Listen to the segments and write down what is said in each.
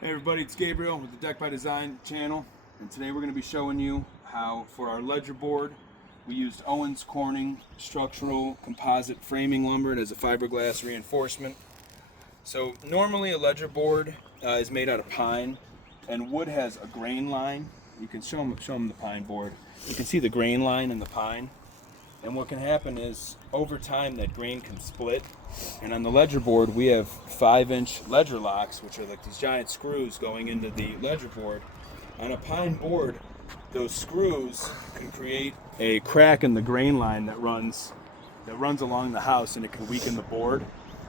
Hey everybody, it's Gabriel with the Deck by Design channel, and today we're going to be showing you how for our ledger board we used Owens Corning structural composite framing lumber. It has a fiberglass reinforcement. So normally a ledger board is made out of pine, and wood has a grain line. You can show them the pine board. You can see the grain line in the pine. And what can happen is, over time, that grain can split. And on the ledger board, we have 5-inch ledger locks, which are like these giant screws going into the ledger board. On a pine board, those screws can create a crack in the grain line that runs along the house, and it can weaken the board.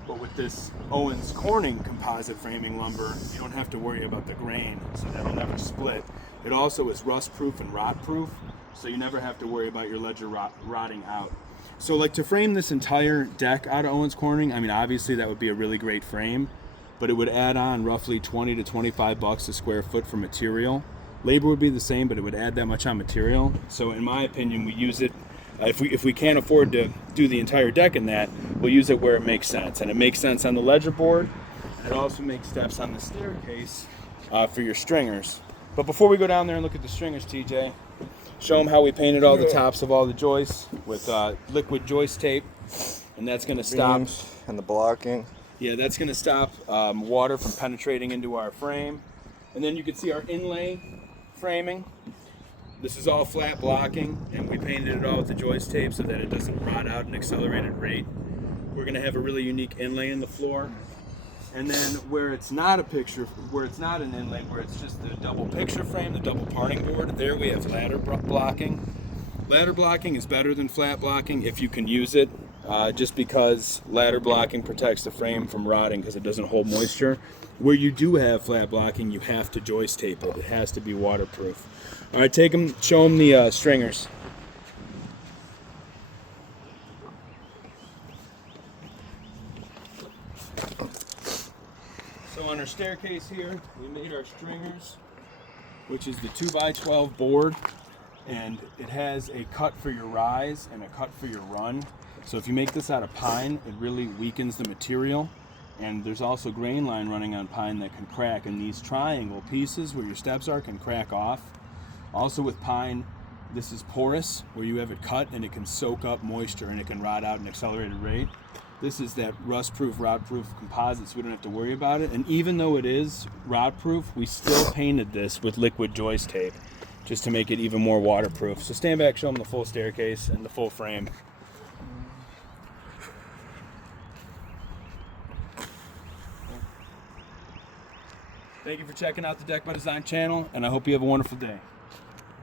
But with this Owens Corning composite framing lumber, you don't have to worry about the grain, so that'll never split. It also is rust-proof and rot-proof, so you never have to worry about your ledger rotting out. So like, to frame this entire deck out of Owens Corning, I mean, obviously that would be a really great frame, but it would add on roughly 20 to 25 bucks a square foot for material. Labor would be the same, but it would add that much on material. So in my opinion, we use it, if we can't afford to do the entire deck in that, we'll use it where it makes sense. And it makes sense on the ledger board, and it also makes steps on the staircase for your stringers. But before we go down there and look at the stringers, TJ, show them how we painted all the tops of all the joists with liquid joist tape, and that's going to stop. And the blocking. Yeah, that's going to stop water from penetrating into our frame. And then you can see our inlay framing. This is all flat blocking, and we painted it all with the joist tape so that it doesn't rot out at an accelerated rate. We're going to have a really unique inlay in the floor. And then where it's not an inlay, where it's just the double picture frame, the double parting board, there we have ladder blocking. Ladder blocking is better than flat blocking if you can use it, just because ladder blocking protects the frame from rotting because it doesn't hold moisture. Where you do have flat blocking, you have to joist tape it. It has to be waterproof. All right, show them the stringers. So on our staircase here, we made our stringers, which is the 2x12 board, and it has a cut for your rise and a cut for your run. So if you make this out of pine, it really weakens the material. And there's also grain line running on pine that can crack, and these triangle pieces where your steps are can crack off. Also with pine, this is porous, where you have it cut and it can soak up moisture and it can rot out at an accelerated rate. This is that rust-proof, rot-proof composite, so we don't have to worry about it. And even though it is rot-proof, we still painted this with liquid joist tape just to make it even more waterproof. So stand back, show them the full staircase and the full frame. Thank you for checking out the Deck by Design channel, and I hope you have a wonderful day.